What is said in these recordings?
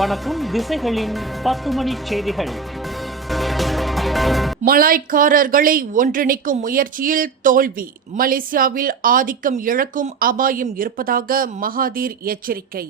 வணக்கம். திசைகளின் 10 மணி செய்திகள். மலாய்க்காரர்களை ஒன்றிணைக்கும் முயற்சியில் தோல்வி. மலேசியாவில் ஆதிக்கம் இழக்கும் அபாயம் இருப்பதாக மகாதீர் எச்சரிக்கை.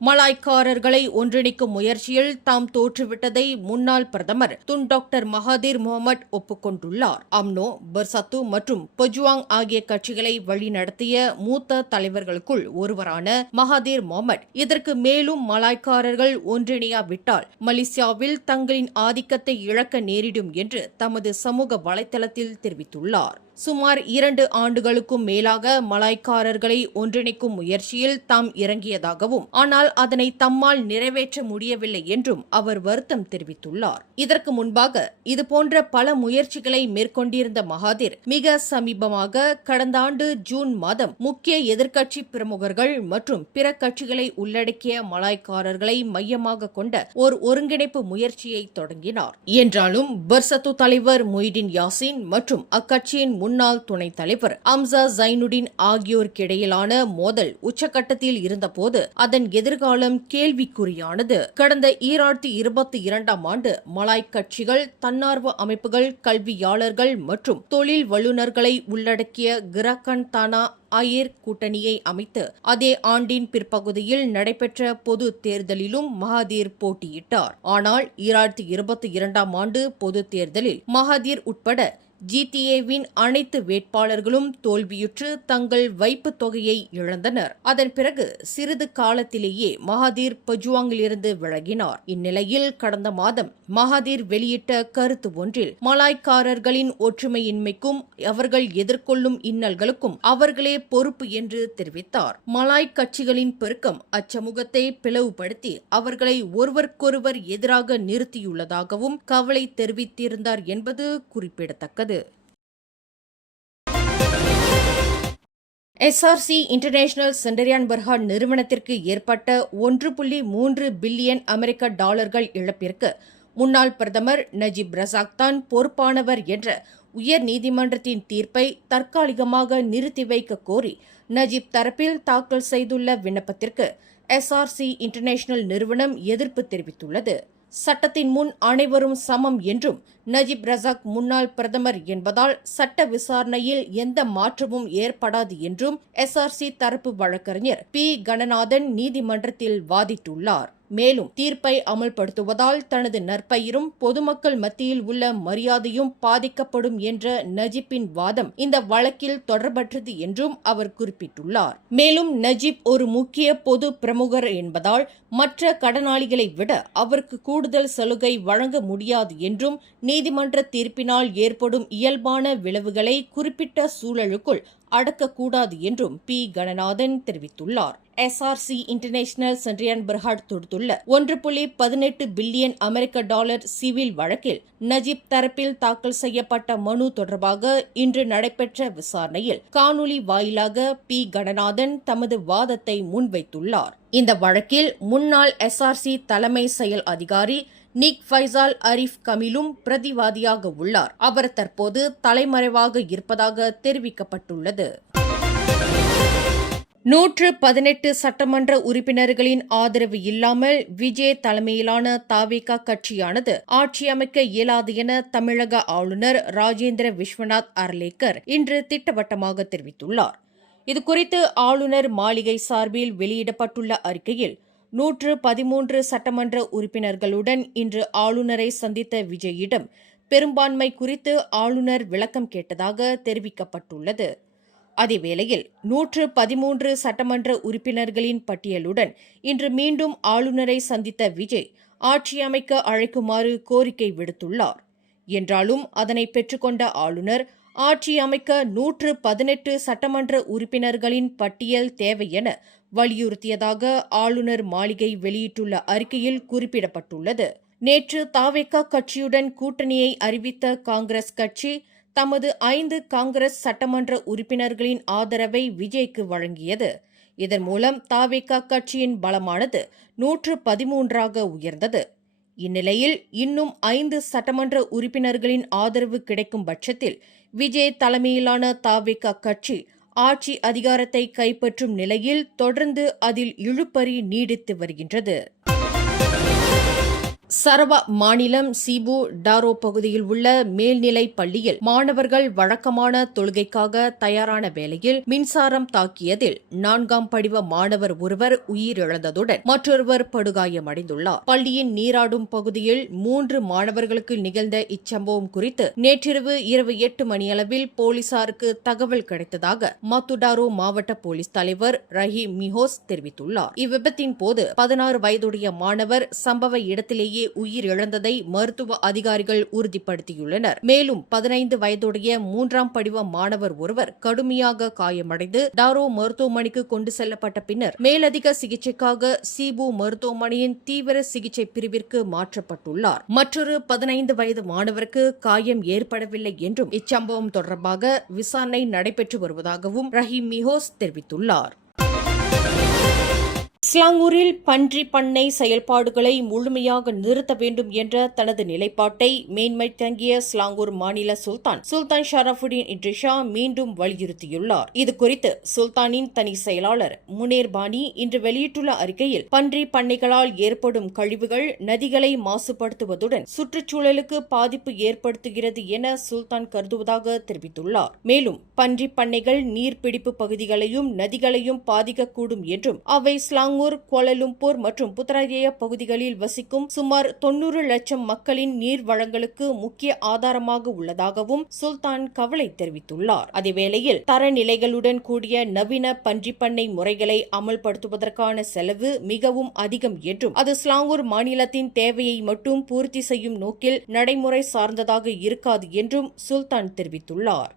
மலாய்க்காரர்களை ஒன்றிணைக்கும் முயற்சியில் தாம் தோற்றுவிட்டதை முன்னாள் பிரதமர் துன் டாக்டர் மகாதீர் முகமது ஒப்புக்கொண்டுள்ளார். அம்னோ, பெர்சத்து மற்றும் பெஜுவாங் ஆகிய கட்சிகளை வழிநடத்திய மூத்த தலைவர்களுக்குள் ஒருவரான மகாதீர் முகமது இதற்கு மேலும் மலாய்க்காரர்கள் ஒன்றிணையாவிட்டால் மலேசியாவில் தங்களின் ஆதிக்கத்தை இழக்க நேரிடும் என்று தமது சமூக வலைதளத்தில் தெரிவித்துள்ளார். சுமார் 2 ஆண்டுகளுக்கும் மேலாக மலாய்க்காரர்களை ஒன்றிணைக்கும் முயற்சியில் தாம் இறங்கியதாகவும் ஆனால் அதனை தம்மால் நிறைவேற்ற முடியவில்லை என்றும் அவர் வருத்தம் தெரிவித்துள்ளார். இதற்கு முன்பாக இதுபோன்ற பல முயற்சிகளை மேற்கொண்டிருந்த மகாதீர் மிக சமீபமாக கடந்த ஆண்டு ஜூன் மாதம் முக்கிய எதிர்க்கட்சி பிரமுகர்கள் மற்றும் பிற கட்சிகளை உள்ளடக்கிய மலாய்க்காரர்களை மையமாக கொண்ட ஒரு ஒருங்கிணைப்பு முயற்சியை தொடங்கினார். என்றாலும் பெர்சத்து தலைவர் மொய்டின் யாசின் மற்றும் அக்கட்சியின் முன்னாள் துணைத் தலைவர் அம்சா ஜைனுடின் ஆகியோருக்கிடையிலான மோதல் உச்சகட்டத்தில் இருந்தபோது அதன் எதிர்காலம் கேள்விக்குறியானது. கடந்த 2022ஆம் ஆண்டு மலாய் கட்சிகள், தன்னார்வ அமைப்புகள், கல்வியாளர்கள் மற்றும் தொழில் வல்லுநர்களை உள்ளடக்கிய கிராக்கன் தானா ஆயர் கூட்டணியை அமைத்து அதே ஆண்டின் பிற்பகுதியில் நடைபெற்ற பொது தேர்தலிலும் மகாதீர் போட்டியிட்டார். ஆனால் 2022ஆம் ஆண்டு பொது தேர்தலில் மகாதீர் உட்பட ஜிடிஏவின் அனைத்து வேட்பாளர்களும் தோல்வியுற்று தங்கள் வைப்புத் தொகையை இழந்தனர். அதன் பிறகு சிறிது காலத்திலேயே மகாதீர் பெஜுவாங்கிலிருந்து விலகினார். இந்நிலையில் கடந்த மாதம் மகாதீர் வெளியிட்ட கருத்து ஒன்றில் மலாய்க்காரர்களின் ஒற்றுமையின்மைக்கும் அவர்கள் எதிர்கொள்ளும் இன்னல்களுக்கும் அவர்களே பொறுப்பு என்று தெரிவித்தார். மலாய் கட்சிகளின் பெருக்கம் அச்சமூகத்தை பிளவுபடுத்தி அவர்களை ஒருவருக்கொருவர் எதிராக நிறுத்தியுள்ளதாகவும் கவலை தெரிவித்திருந்தார் என்பது குறிப்பிடத்தக்கது. எஸ்ஆர்சி இன்டர்நேஷனல் சென்டரியான் பெர்ஹாட் நிறுவனத்திற்கு ஏற்பட்ட $1.3 பில்லியன் இழப்பிற்கு முன்னாள் பிரதமர் நஜீப் ரசாக் தான் பொறுப்பானவர் என்ற உயர் நீதிமன்றத்தின் தீர்ப்பை தற்காலிகமாக நிறுத்தி வைக்க கோரி நஜீப் தரப்பில் தாக்கல் செய்துள்ள விண்ணப்பத்திற்கு எஸ்ஆர்சி இன்டர்நேஷனல் நிறுவனம் எதிர்ப்பு தெரிவித்துள்ளது. சட்டத்தின் முன் அனைவரும் சமம் என்றும் நஜீப் ரசாக் முன்னாள் பிரதமர் என்பதால் சட்ட விசாரணையில் எந்த மாற்றமும் ஏற்படாது என்றும் எஸ்ஆர்சி தரப்பு வழக்கறிஞர் பி கணநாதன் நீதிமன்றத்தில் வாதிட்டுள்ளார். மேலும் தீர்ப்பை அமல்படுத்துவதால் தனது நற்பெயரும் பொதுமக்கள் மத்தியில் உள்ள மரியாதையும் பாதிக்கப்படும் என்ற நஜீப்பின் வாதம் இந்த வழக்கில் தொடர்பற்றது என்றும் அவர் குறிப்பிட்டுள்ளார். மேலும் நஜீப் ஒரு முக்கிய பொது பிரமுகர் என்பதால் மற்ற கடனாளிகளை விட அவருக்கு கூடுதல் சலுகை வழங்க முடியாது என்றும் நீதிமன்ற தீர்ப்பினால் ஏற்படும் இயல்பான விளைவுகளை குறிப்பிட்ட சூழலுக்குள் அடக்கக்கூடாது என்றும் பி கணநாதன் தெரிவித்துள்ளார். எஸ்ஆர்சி இன்டர்நேஷனல் சென்டரியான் பெர்ஹாட் தொடுத்துள்ள $1.18 பில்லியன் சிவில் வழக்கில் நஜீப் தரப்பில் தாக்கல் செய்யப்பட்ட மனு தொடர்பாக இன்று நடைபெற்ற விசாரணையில் காணொலி வாயிலாக பி கணநாதன் தமது வாதத்தை முன்வைத்துள்ளார். இந்த வழக்கில் முன்னாள் எஸ்ஆர்சி தலைமை செயல் அதிகாரி நிக் ஃபைசால் அரிஃப் கமிலும் பிரதிவாதியாக உள்ளார். அவர் தற்போது தலைமறைவாக இருப்பதாக தெரிவிக்கப்பட்டுள்ளது. 118 சட்டமன்ற உறுப்பினர்களின் ஆதரவு இல்லாமல் விஜய் தலைமையிலான தாவேகா கட்சியானது ஆட்சி அமைக்க இயலாது என தமிழக ஆளுநர் ராஜேந்திர விஸ்வநாத் அர்லேக்கர் இன்று திட்டவட்டமாக தெரிவித்துள்ளார். இதுகுறித்து ஆளுநர் மாளிகை சார்பில் வெளியிடப்பட்டுள்ள அறிக்கையில் 113 சட்டமன்ற உறுப்பினர்களுடன் இன்று ஆளுநரை சந்தித்த விஜயிடம் பெரும்பான்மை குறித்து ஆளுநர் விளக்கம் கேட்டதாக தெரிவிக்கப்பட்டுள்ளது. அதேவேளையில் 113 சட்டமன்ற உறுப்பினர்களின் பட்டியலுடன் இன்று மீண்டும் ஆளுநரை சந்தித்த விஜய் ஆட்சி அமைக்க அழைக்குமாறு கோரிக்கை விடுத்துள்ளார். என்றாலும் அதனை பெற்றுக்கொண்ட ஆளுநர் ஆட்சி அமைக்க 118 சட்டமன்ற உறுப்பினர்களின் பட்டியல் தேவை என வலியுறுத்தியதாக ஆளுநர் மாளிகை வெளியிட்டுள்ள அறிக்கையில் குறிப்பிடப்பட்டுள்ளது. நேற்று தாவேகா கட்சியுடன் கூட்டணியை அறிவித்த காங்கிரஸ் கட்சி தமது 5 காங்கிரஸ் சட்டமன்ற உறுப்பினர்களின் ஆதரவை விஜய்க்கு வழங்கியது. இதன் மூலம் தாவேகா கட்சியின் பலமானது 113ஆக உயர்ந்தது. இந்நிலையில் இன்னும் 5 சட்டமன்ற உறுப்பினர்களின் ஆதரவு கிடைக்கும் பட்சத்தில் விஜய் தலைமையிலான தாவேகா கட்சி ஆட்சி அதிகாரத்தை கைப்பற்றும் நிலையில் தொடர்ந்து அதில் இழுபறி நீடித்து வருகின்றது. சரவா மாநிலம் சீபு டாரோ பகுதியில் உள்ள மேல்நிலை பள்ளியில் மாணவர்கள் வழக்கமான தொழுகைக்காக தயாரான வேளையில் மின்சாரம் தாக்கியதில் 4ஆம் படிவ மாணவர் ஒருவர் உயிரிழந்ததுடன் மற்றொருவர் படுகாயமடைந்துள்ளார். பள்ளியின் நீராடும் பகுதியில் 3 மாணவர்களுக்கு நிகழ்ந்த இச்சம்பவம் குறித்து நேற்றிரவு 8 மணியளவில் போலீசாருக்கு தகவல் கிடைத்ததாக மாத்துடாரோ மாவட்ட போலீஸ் தலைவர் ரஹீம் மிஹோஸ் தெரிவித்துள்ளார். இவ்விபத்தின் போது 16 வயதுடைய மாணவர் சம்பவ இடத்திலேயே உயிரிழந்ததை மருத்துவ அதிகாரிகள் உறுதிப்படுத்தியுள்ளனர். மேலும் 15 வயதுடைய 3ஆம் படிவ மாணவர் ஒருவர் கடுமையாக காயமடைந்து டாரோ மருத்துவமனைக்கு கொண்டு செல்லப்பட்ட பின்னர் மேலதிக சிகிச்சைக்காக சீபு மருத்துவமனையின் தீவிர சிகிச்சை பிரிவிற்கு மாற்றப்பட்டுள்ளார். மற்றொரு 15 வயது மாணவருக்கு காயம் ஏற்படவில்லை என்றும் இச்சம்பவம் தொடர்பாக விசாரணை நடைபெற்று வருவதாகவும் ரஹீம் மிஹோஸ் தெரிவித்துள்ளார். ஸ்லாங்கூரில் பன்றி பண்ணை செயல்பாடுகளை முழுமையாக நிறுத்த வேண்டும் என்ற தனது நிலைப்பாட்டை மேன்மை தங்கிய ஸ்லாங்கூர் மாநில சுல்தான் ஷரஃபுடீன் இட்ரிஷா மீண்டும் வலியுறுத்தியுள்ளார். இதுகுறித்து சுல்தானின் தனி செயலாளர் முனேர் பானி இன்று வெளியிட்டுள்ள அறிக்கையில் பன்றி பண்ணைகளால் ஏற்படும் கழிவுகள் நதிகளை மாசுபடுத்துவதுடன் சுற்றுச்சூழலுக்கு பாதிப்பு ஏற்படுத்துகிறது என சுல்தான் கருதுவதாக தெரிவித்துள்ளார். மேலும் பன்றி பண்ணைகள் நீர்பிடிப்பு பகுதிகளையும் நதிகளையும் பாதிக்கக்கூடும் என்றும் அவை ஸ்லாங்கூர், கோலாலம்பூர் மற்றும் புத்ராஜயா பகுதிகளில் வசிக்கும் சுமார் 90 லட்சம் மக்களின் நீர் வளங்களுக்கு முக்கிய ஆதாரமாக உள்ளதாகவும் சுல்தான் கவலை தெரிவித்துள்ளார். அதேவேளையில் தரநிலைகளுடன் கூடிய நவீன பன்றிப்பண்ணை முறைகளை அமல்படுத்துவதற்கான செலவு மிகவும் அதிகம் என்றும் அது ஸ்லாங்கூர் மாநிலத்தின் தேவையை மட்டும் பூர்த்தி செய்யும் நோக்கில் நடைமுறை சார்ந்ததாக இருக்காது என்றும் சுல்தான் தெரிவித்துள்ளார்.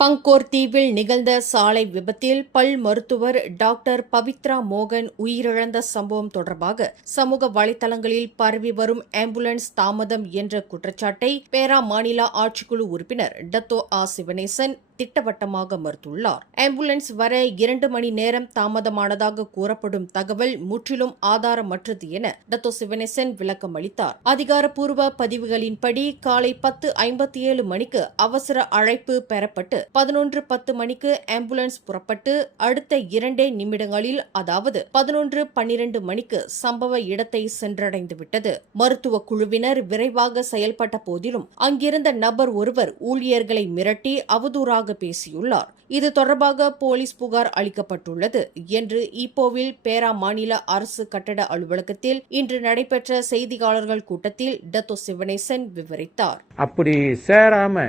பங்கோர் தீவில் நிகழ்ந்த சாலை விபத்தில் பல் மருத்துவர் டாக்டர் பவித்ரா மோகன் உயிரிழந்த சம்பவம் தொடர்பாக சமூக வலைதளங்களில் பரவி வரும் ஆம்புலன்ஸ் தாமதம் என்ற குற்றச்சாட்டை பேரா மாநில ஆட்சிக்குழு உறுப்பினர் டத்தோ ஆ சிவனேசன் திட்டவட்டமாக மறுத்துள்ளார். ஆம்புலன்ஸ் வர 2 மணி நேரம் தாமதமானதாக கூறப்படும் தகவல் முற்றிலும் ஆதாரமற்றது என டத்தோ சிவனேசன் விளக்கம் அளித்தார். அதிகாரப்பூர்வ பதிவுகளின்படி காலை 10:57 மணிக்கு அவசர அழைப்பு பெறப்பட்டு 11:10 மணிக்கு ஆம்புலன்ஸ் புறப்பட்டு அடுத்த 2 நிமிடங்களில் அதாவது 11:12 மணிக்கு சம்பவ இடத்தை சென்றடைந்துவிட்டது. மருத்துவ குழுவினர் விரைவாக செயல்பட்ட போதிலும் அங்கிருந்த நபர் ஒருவர் ஊழியர்களை மிரட்டி அவதூறாக பேசியுள்ளார். இது தொடர்பாக போலீஸ் புகார் அளிக்கப்பட்டுள்ளது என்று ஈப்போவில் பேரா மாநில அரசு கட்டட அலுவலகத்தில் இன்று நடைபெற்ற செய்தியாளர்கள் கூட்டத்தில் டத்தோ சிவனேசன் விவரித்தார். அப்படி சேராம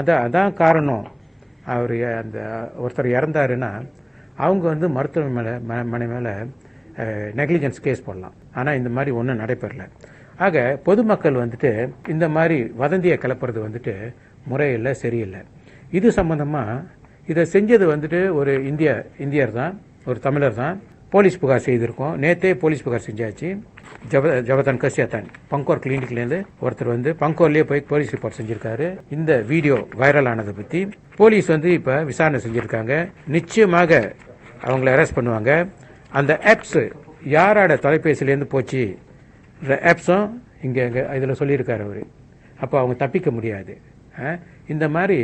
அதான் காரணம். அவர் அந்த ஒருத்தர் இறந்தாருன்னா அவங்க மருத்துவமனை மேலே நெக்லிஜென்ஸ் கேஸ் போடலாம். ஆனால் இந்த மாதிரி ஒன்றும் நடைபெறல. ஆக பொதுமக்கள் இந்த மாதிரி வதந்தியை கிளப்புறது முறையில் சரியில்லை. இது சம்பந்தமாக இதை செஞ்சது ஒரு இந்தியர் தான், ஒரு தமிழர் தான். போலீஸ் புகார் செய்திருக்கோம். நேற்றே போலீஸ் புகார் செஞ்சாச்சு. ஜவதான் கசியாத்தான் பங்கோர் கிளினிக்லேருந்து ஒருத்தர் பங்கோர்லேயே போய் போலீஸ் ரிப்போர்ட் செஞ்சிருக்காரு. இந்த வீடியோ வைரல் ஆனதை பற்றி போலீஸ் இப்போ விசாரணை செஞ்சுருக்காங்க. நிச்சயமாக அவங்கள அரெஸ்ட் பண்ணுவாங்க. அந்த ஆப்ஸ் யாரோட தொலைபேசியிலேருந்து போச்சு, இந்த ஆப்ஸும் இங்கே இதில் சொல்லியிருக்காரு அவர். அப்போ அவங்க தப்பிக்க முடியாது. இந்த மாதிரி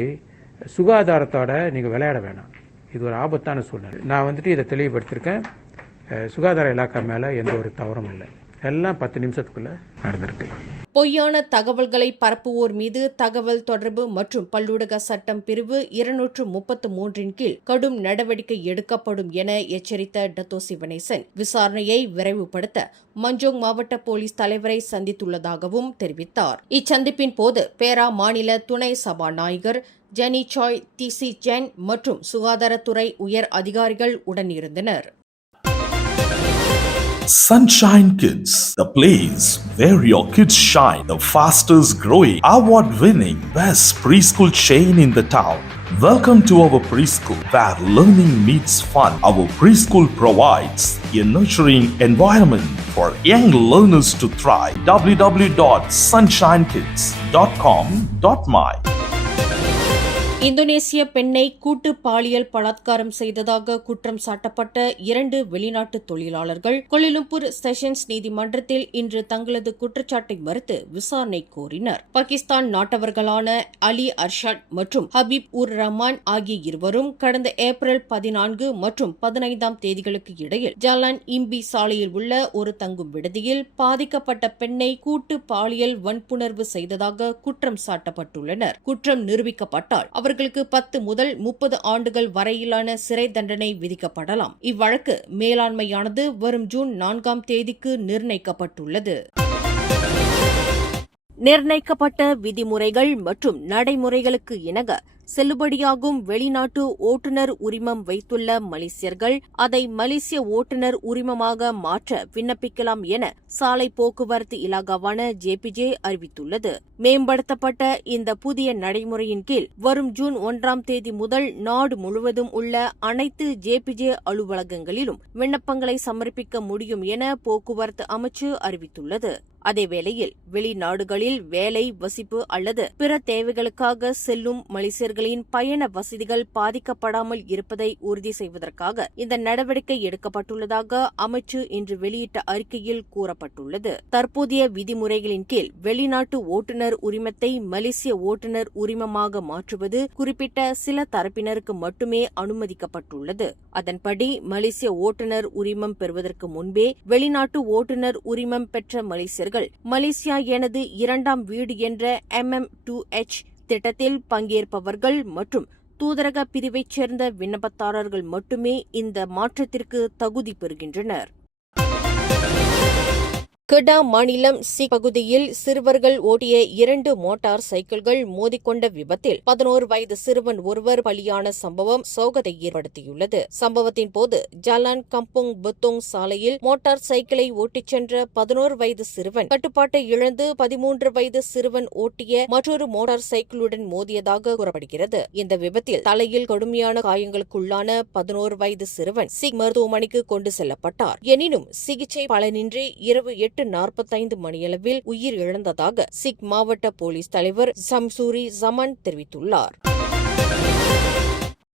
சுகாதாரத்தோட நீங்கள் விளையாட வேணாம். இது ஒரு ஆபத்தான சூழ்நிலை. நான் இதை தெளிவுபடுத்திருக்கேன். சுகாதார இலாக்கா மேலே எந்த ஒரு தவறும் இல்லை. எல்லாம் 10 நிமிஷத்துக்குள்ள நடந்திருக்கு. பொய்யான தகவல்களை பரப்புவோர் மீது தகவல் தொடர்பு மற்றும் பல்லூடக சட்டம் பிரிவு 233 கீழ் கடும் நடவடிக்கை எடுக்கப்படும் என எச்சரித்த டத்தோ சிவனேசன் விசாரணையை விரைவுபடுத்த மஞ்சோங் மாவட்ட போலீஸ் தலைவரை சந்தித்துள்ளதாகவும் தெரிவித்தார். இச்சந்திப்பின் போது பேரா மாநில துணை சபாநாயகர் ஜெனி சாய், டிசி ஜென் மற்றும் சுகாதாரத்துறை உயர் அதிகாரிகள் உடனிருந்தனர். Sunshine Kids, the place where your kids shine, the fastest growing, award-winning, best preschool chain in the town. Welcome to our preschool, where learning meets fun. Our preschool provides a nurturing environment for young learners to thrive. www.sunshinekids.com.my இந்தோனேசிய பெண்ணை கூட்டு பாலியல் பலாத்காரம் செய்ததாக குற்றம் சாட்டப்பட்ட 2 வெளிநாட்டு தொழிலாளர்கள் Kuala Lumpur sessions நீதிமன்றத்தில் இன்று தங்களது குற்றச்சாட்டை மறுத்து விசாரணை கோரினர். பாகிஸ்தான் நாட்டவர்களான அலி அர்ஷாட் மற்றும் ஹபீப் உர் ரஹ்மான் ஆகிய இருவரும் கடந்த ஏப்ரல் 14 மற்றும் 15ஆம் தேதிகளுக்கு இடையில் ஜலான் இம்பி சாலையில் உள்ள ஒரு தங்கும் விடுதியில் பாதிக்கப்பட்ட பெண்ணை கூட்டு பாலியல் வன்புணர்வு செய்ததாக குற்றம் சாட்டப்பட்டுள்ளனர். குற்றம் நிரூபிக்கப்பட்டால் அவர்களுக்கு 10 முதல் 30 ஆண்டுகள் வரையிலான சிறை தண்டனை விதிக்கப்படலாம். இவ்வழக்கு மேலாண்மையானது வரும் ஜூன் 4ஆம் தேதிக்கு நிர்ணயிக்கப்பட்டுள்ளது. நிர்ணயிக்கப்பட்ட விதிமுறைகள் மற்றும் நடைமுறைகளுக்கு இணங்க செல்லுபடியாகும் வெளிநாட்டு ஓட்டுநர் உரிமம் வைத்துள்ள மலேசியர்கள் அதை மலேசிய ஓட்டுநர் உரிமமாக மாற்ற விண்ணப்பிக்கலாம் என சாலை போக்குவரத்து இலாகாவான ஜேபிஜே அறிவித்துள்ளது. மேம்படுத்தப்பட்ட இந்த புதிய நடைமுறையின் கீழ் வரும் ஜூன் 1ஆம் தேதி முதல் நாடு முழுவதும் உள்ள அனைத்து ஜேபிஜே அலுவலகங்களிலும் விண்ணப்பங்களை சமர்ப்பிக்க முடியும் என போக்குவரத்து அமைச்சு அறிவித்துள்ளது. அதேவேளையில் வெளிநாடுகளில் வேலை, வசிப்பு அல்லது பிற தேவைகளுக்காக செல்லும் மலேசியர்களின் பயண வசதிகள் பாதிக்கப்படாமல் இருப்பதை உறுதி செய்வதற்காக இந்த நடவடிக்கை எடுக்கப்பட்டுள்ளதாக அமைச்சு இன்று வெளியிட்ட அறிக்கையில் கூறப்பட்டுள்ளது. தற்போதைய விதிமுறைகளின் கீழ் வெளிநாட்டு ஓட்டுநர் உரிமத்தை மலேசிய ஓட்டுநர் உரிமமாக மாற்றுவது குறிப்பிட்ட சில தரப்பினருக்கு மட்டுமே அனுமதிக்கப்பட்டுள்ளது. அதன்படி மலேசிய ஓட்டுநர் உரிமம் பெறுவதற்கு முன்பே வெளிநாட்டு ஓட்டுநர் உரிமம் பெற்ற மலேசியர்கள் மலேசியா எனது 2ஆம் வீடு என்ற MM2H திட்டத்தில் பங்கேற்பவர்கள் மற்றும் தூதரக பிரிவைச் சேர்ந்த விண்ணப்பதாரர்கள் மட்டுமே இந்த மாற்றத்திற்கு தகுதி பெறுகின்றனர். கெடா மாநிலம் சிக் பகுதியில் சிறுவர்கள் ஓட்டிய 2 மோட்டார் சைக்கிள்கள் மோதிக்கொண்ட விபத்தில் 11 வயது சிறுவன் ஒருவர் பலியான சம்பவம் சோகத்தை ஏற்படுத்தியுள்ளது. சம்பவத்தின் போது ஜலான் கம்புங் புத்தோங் சாலையில் மோட்டார் சைக்கிளை ஓட்டிச் சென்ற 11 வயது சிறுவன் கட்டுப்பாட்டை இழந்து 13 வயது சிறுவன் ஓட்டிய மற்றொரு மோட்டார் சைக்கிளுடன் மோதியதாக கூறப்படுகிறது. இந்த விபத்தில் தலையில் கடுமையான காயங்களுக்குள்ளான 11 வயது சிறுவன் சிக் மருத்துவமனைக்கு கொண்டு செல்லப்பட்டார். எனினும் சிகிச்சை பலனின்றி இரவு 8:45 மணியளவில் உயிர் இழந்ததாக சிக் மாவட்ட போலீஸ் தலைவர் சம்சூரி ஜமான் தெரிவித்துள்ளார்.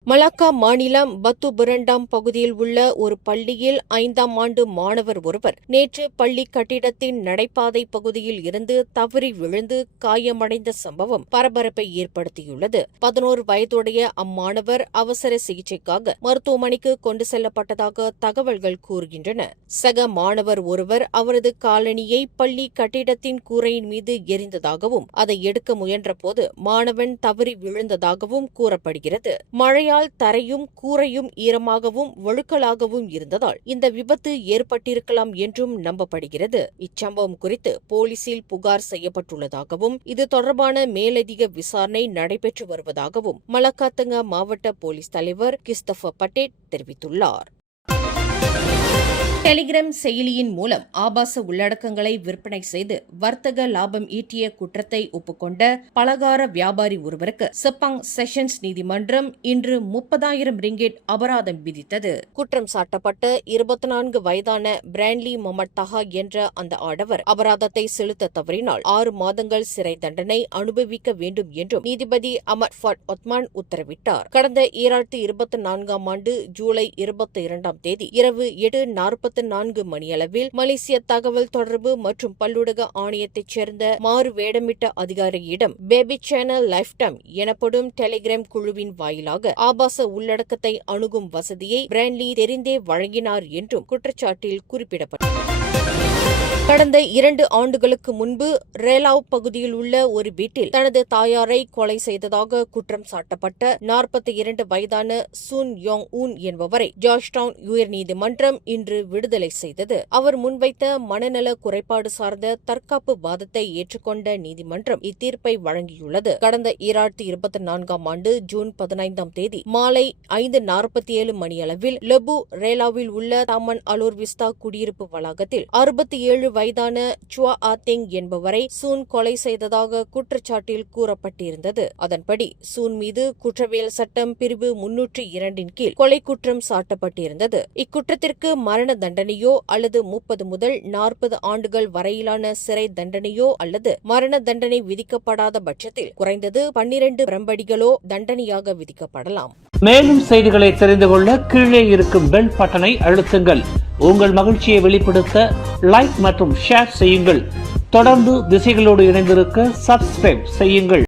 மலாக்கா மாநிலம் பத்து பிரண்டாம் பகுதியில் உள்ள ஒரு பள்ளியில் 5ஆம் ஆண்டு மாணவர் ஒருவர் நேற்று பள்ளி கட்டிடத்தின் நடைபாதை பகுதியில் இருந்து தவறி விழுந்து காயமடைந்த சம்பவம் பரபரப்பை ஏற்படுத்தியுள்ளது. 11 வயதுடைய அம்மாணவர் அவசர சிகிச்சைக்காக மருத்துவமனைக்கு கொண்டு செல்லப்பட்டதாக தகவல்கள் கூறுகின்றன. சக மாணவர் ஒருவர் அவரது காலணியை பள்ளி கட்டிடத்தின் கூரையின் மீது எறிந்ததாகவும் அதை எடுக்க முயன்றபோது மாணவன் தவறி விழுந்ததாகவும் கூறப்படுகிறது. மழையால் தரையும் கூரையும் ஈரமாகவும் வழுக்கலாகவும் இருந்ததால் இந்த விபத்து ஏற்பட்டிருக்கலாம் என்றும் நம்பப்படுகிறது. இச்சம்பவம் குறித்து போலீசில் புகார் செய்யப்பட்டுள்ளதாகவும் இது தொடர்பான மேலதிக விசாரணை நடைபெற்று வருவதாகவும் மலாக்காத்தங்கா மாவட்ட போலீஸ் தலைவர் கிறிஸ்டோபர் பட்டேட் தெரிவித்துள்ளார். டெலிகிராம் செயலியின் மூலம் ஆபாச உள்ளடக்கங்களை விற்பனை செய்து வர்த்தக லாபம் ஈட்டிய குற்றத்தை ஒப்புக்கொண்ட பலகார வியாபாரி ஒருவருக்கு செப்பாங் செஷன்ஸ் நீதிமன்றம் இன்று 30,000 ரிங்கெட் அபராதம் விதித்தது. குற்றம் சாட்டப்பட்ட 24 வயதான பிராண்ட்லி மொமட் தஹா என்ற அந்த ஆடவர் அபராதத்தை செலுத்த தவறினால் 6 மாதங்கள் சிறை தண்டனை அனுபவிக்க வேண்டும் என்றும் நீதிபதி அமர் ஃபாட் ஒத்மான் உத்தரவிட்டார். கடந்த 2024ஆம் ஆண்டு ஜூலை 22ஆம் தேதி இரவு 8:44 மணியளவில் மலேசிய தகவல் தொடர்பு மற்றும் பல்லுலக ஆணையத்தைச் சேர்ந்த மாறு வேடமிட்ட அதிகாரியிடம் பேபி சேனல் லைஃப் டைம் எனப்படும் டெலிகிராம் குழுவின் வாயிலாக ஆபாச உள்ளடக்கத்தை அணுகும் வசதியை பிராண்ட்லி தெரிந்தே வழங்கினார் என்றும் குற்றச்சாட்டில் குறிப்பிடப்பட்டது. கடந்த 2 ஆண்டுகளுக்கு முன்பு ரேலாவ் பகுதியில் உள்ள ஒரு வீட்டில் தனது தாயாரை கொலை செய்ததாக குற்றம் சாட்டப்பட்ட 42 வயதான சூன் யோங் ஊன் என்பவரை ஜார்ஜ்டவுன் உயர்நீதிமன்றம் இன்று விடுதலை செய்தது. அவர் முன்வைத்த மனநல குறைபாடு சார்ந்த தற்காப்பு வாதத்தை ஏற்றுக்கொண்ட நீதிமன்றம் இத்தீர்ப்பை வழங்கியுள்ளது. கடந்த 2024ஆம் ஆண்டு ஜூன் 15ஆம் தேதி மாலை 5:47 மணியளவில் லெபு ரேலாவில் உள்ள தாமன் அலோர் விஸ்தா குடியிருப்பு வளாகத்தில் 67 வயதான சுவா ஆத்தெங் என்பவரை சூன் கொலை செய்ததாக குற்றச்சாட்டில் கூறப்பட்டிருந்தது. அதன்படி சூன் மீது குற்றவியல் சட்டம் பிரிவு 302 கீழ் கொலை குற்றம் சாட்டப்பட்டிருந்தது. இக்குற்றத்திற்கு மரண தண்டனையோ அல்லது 30 முதல் 40 ஆண்டுகள் வரையிலான சிறை தண்டனையோ அல்லது மரண தண்டனை விதிக்கப்படாத பட்சத்தில் குறைந்தது 12 பிரம்படிகளோ தண்டனையாக விதிக்கப்படலாம். மேலும் செய்திகளை தெரிந்து கொள்ள கீழே இருக்கும் பெல் பட்டனை அழுத்துங்கள். உங்கள் மகிழ்ச்சியை வெளிப்படுத்த லைக் மற்றும் ஷேர் செய்யுங்கள். தொடர்ந்து திசைகளோடு இணைந்திருக்க சப்ஸ்கிரைப் செய்யுங்கள்.